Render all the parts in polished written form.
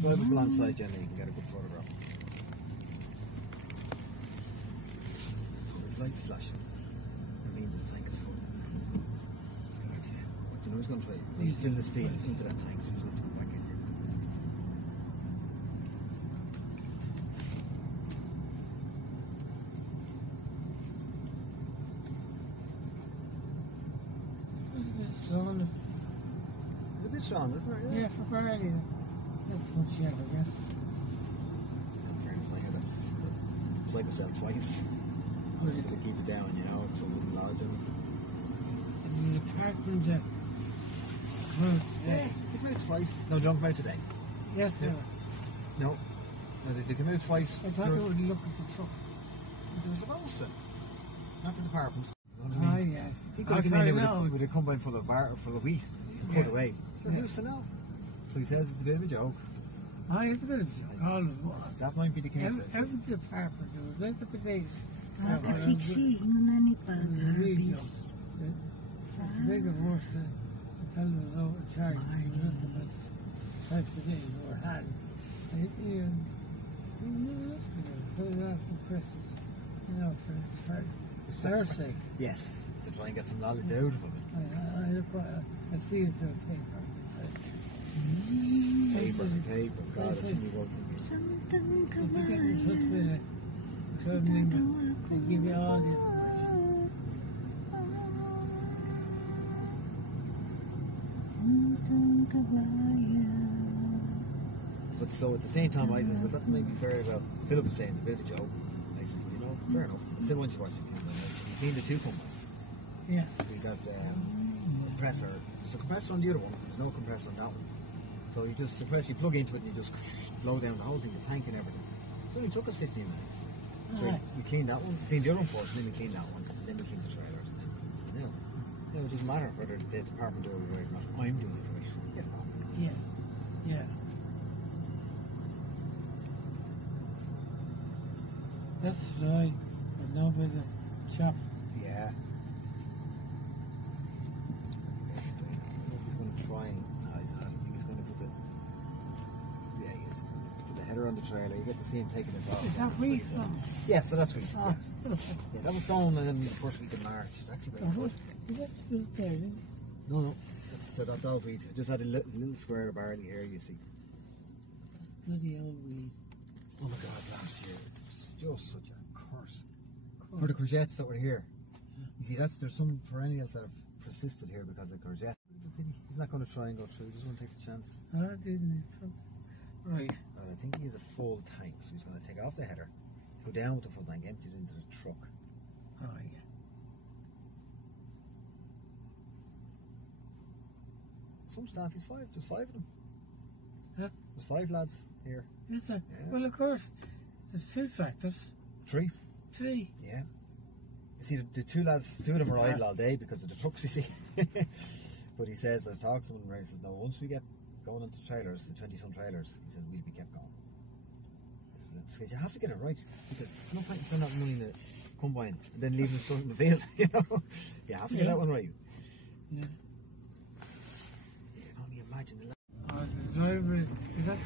Drive up alongside Jenny, you can get a good photograph. There's lights flashing. That means his tank is full. But you know he's going to try to fill his feet into that tank, so he's going to come back in here. It's a bit strong, isn't it? Yeah, for barley. That's what she ever gets. In fairness, like it's like herself twice. To keep it down, you know, it's a little lodge in it. And apart from the yeah, they came out twice. No, they don't come out today. Yes, yeah. No, they came out twice. I thought they would look at the truck. They were supposed to. Not the department. You know what I mean? Yeah. He could have come in with a combine full of wheat and put away. So who's to know? So he says it's a bit of a joke. It's a bit of a joke. Always was. That might be the case. Every department, there was like the days. Nakasiksi, inunani pag-harvest. The bigger horse, the fellow was over in charge. He was looking at the type of days or had. He put it off for Christmas, you know, for their sake. Yes, to try and get some knowledge out of him. I see it's a paper. Paper, God, it's only working. Santang If you get in touch with it, they give you all the information. But so at the same time, I says, but that might be fair. Well, Philip was saying it's a bit of a joke. I says, you know, fair enough. Still, once you watch it, you've seen the two combines. Yeah. We got compressor. There's a compressor on the other one. There's no compressor on that one. So you just suppress, you plug into it, and you just blow down the whole thing, the tank and everything. It only took us 15 minutes. So we cleaned that one, cleaned the other one first, and then we cleaned that one, and then we cleaned the trailers. And then it doesn't matter whether the department do it right or not. I'm doing it right. Yeah. Yeah. That's right. But no bit of chop. Yeah. He's going to try and. I think he's going to put the. Yeah, he is. Put the header on the trailer. You get to see him taking it off. Is that wheat? Yeah, so that's wheat. Yeah. Yeah, that was sown in the first week of March. It's actually very good. Is that still there, isn't it? No. That's all wheat. Just had a little square of barley here, you see. Bloody old weed. Oh my God, last year. It was just such a curse. For the courgettes that were here. You see, there's some perennials that have persisted here because of courgette. He's not going to try and go through. He just want to take the chance. Right. I think he has a full tank, so he's going to take off the header, go down with the full tank, empty it into the truck. Oh, yeah. Some staff, there's 5 of them. Huh? There's 5 lads here. Is there? Yeah. Well, of course, there's 2 tractors. 3. 3. Yeah. You see, the 2 lads, 2 of them are idle all day because of the trucks, you see. But he says, I talked to him and he says, no, once we get going into trailers, the 20-ton trailers, he says, we'll be kept going. Because you have to get it right. Because there's no point in spending that money in the combine and then leaving stuff in the field, you know. You have to get that one right. Yeah. You can only imagine the The driver, is that?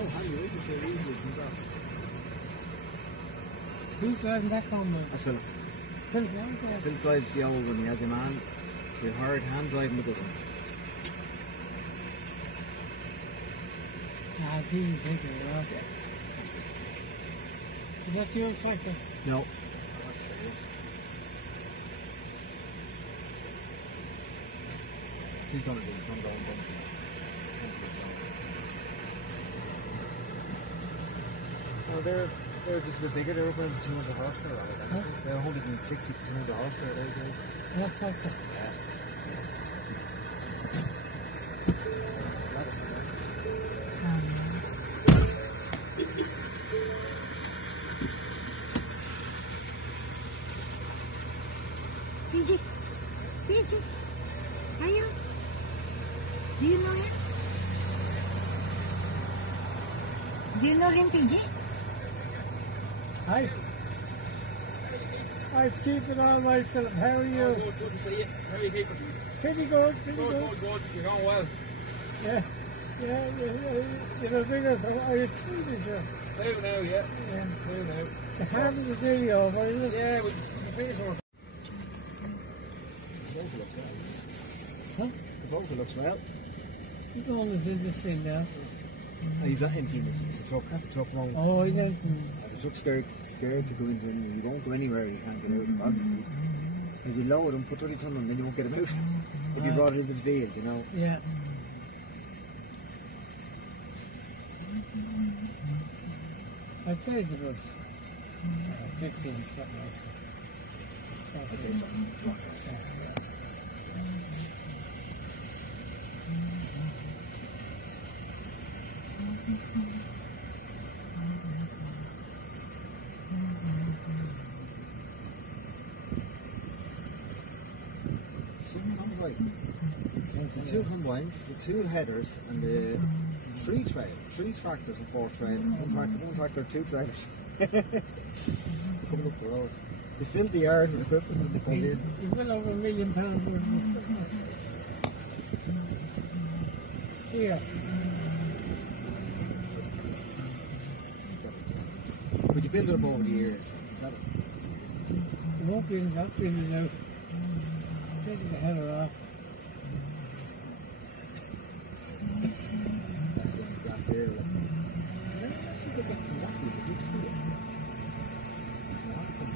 Oh, how do you read this? Who's driving that combine? That's Philip. Philip, yeah. Philip drives the old one, he has a man. The hard hand driving the good one. Nah, it's easy to take it, you know. Is that your tractor? No. That's serious. She's going to do it. She's going to go and bump it. No, they're just a bit bigger. They're up around 200 horsepower. Huh? They're only doing 60 to 200 horsepower those days. That's tractor. Yeah. PJ, are you? Do you know him? Do you know him, PJ? Hi. I'm keeping all right, Philip. How are you? Good to see you. How are you keeping? Pretty good, Good. You're going well. Yeah. You know, bigger than I had two this year. Two now, yeah. Yeah. Two now. The harvest is nearly over, isn't it? Yeah, we finished our. Huh? The boat looks well. He's on this in this thing now. He's not emptying the truck. The truck won't. Oh, he doesn't. The truck's scared to go into him. He won't go anywhere he can't get out of, obviously. Because you lower him, put 30 ton on, then you won't get him out. If you brought it into the field, you know. Yeah. I'd say it's about 15 or something else. I'd say so. The two combines, the two headers, and the three tractors and four trailers. One tractor, two trailers. Coming up the road. They filled the yard with equipment and they pulled in. You will over £1 million worth of here. But you build it up over the years. Is that it? You won't be in that building out. Taking the header off. That's it, that there. Let's see if they get from that field, but this field. It's marking.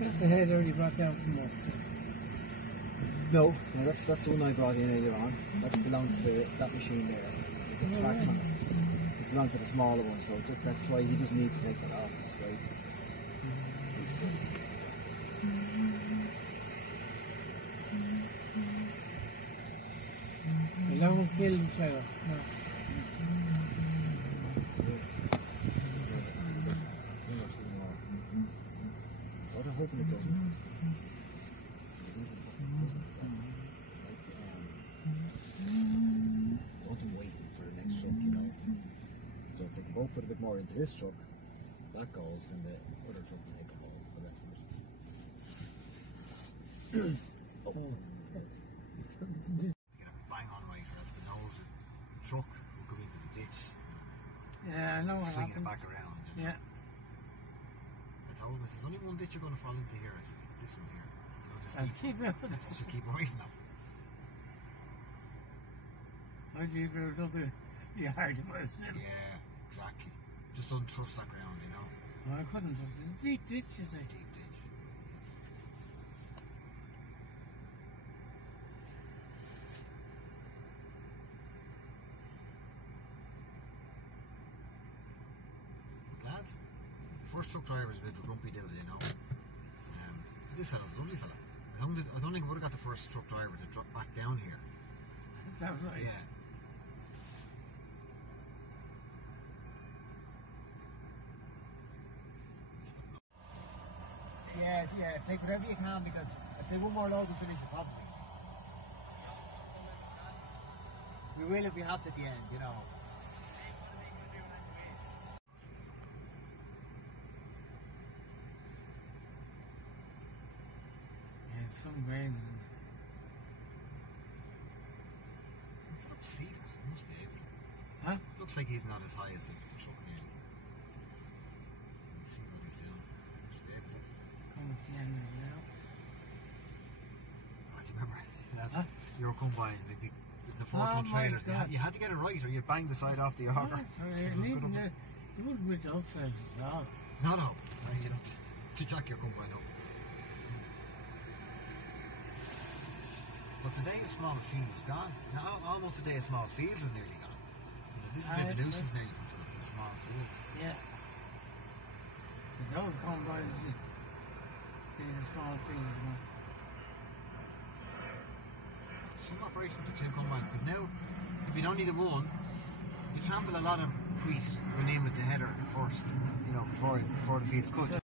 That's the header he brought down from us. No, that's the one I brought in earlier on. That's belonged to that machine there. The tracks on it. It's belonged to the smaller one, so that's why he just needs to take that off. It's right. The long killing trailer. No. So I'm hoping it doesn't. Don't wait for the next truck, you know. So if they can both put a bit more into this truck, that goes, and the other truck will take the whole, the rest of it. Get a bang on right, or else the nose of the truck will go into the ditch. Yeah, I know what Swing happens. it back around. Yeah. I told him, I says, only one ditch you're going to fall into here. I says, it's this one here. You know, just I'll keep it. that's what you keep away from them. I'd leave it another yard if I was them. Yeah, exactly. Just don't trust that ground, you know. No, I couldn't. It's a deep ditch, is it? Deep ditch. Lads, first truck driver is a bit of a grumpy dude, you know. This fella's a lovely fella. I don't think I would have got the first truck driver to drop back down here. Is that right? Yeah. Yeah, take whatever you can, because I'd say one more load to finish probably. We will if we have to at the end, you know. Yeah, some grain. Philip Cedar, he must be able to. Huh? Looks like he's not as high as the truck nearly. Let's see what he's doing. Must be able to. Come at the end of it now. Oh, do you remember that? Huh? Your combine, the Oh 4-ton my trailers. God. You had to get it right, or you'd bang the side off the Yeah, auger. sorry, and even they wouldn't with those sides at all. No, you have to jack your combine up. But today a small field is gone. Now almost today a small fields is nearly gone. You know, this is the evolution nearly for Philip, the small fields. Yeah. But those combines just see the small fields now. Some operation to two combines, because now if you don't need a one, you trample a lot of wheat going in with the header first, you know, before the field's cut.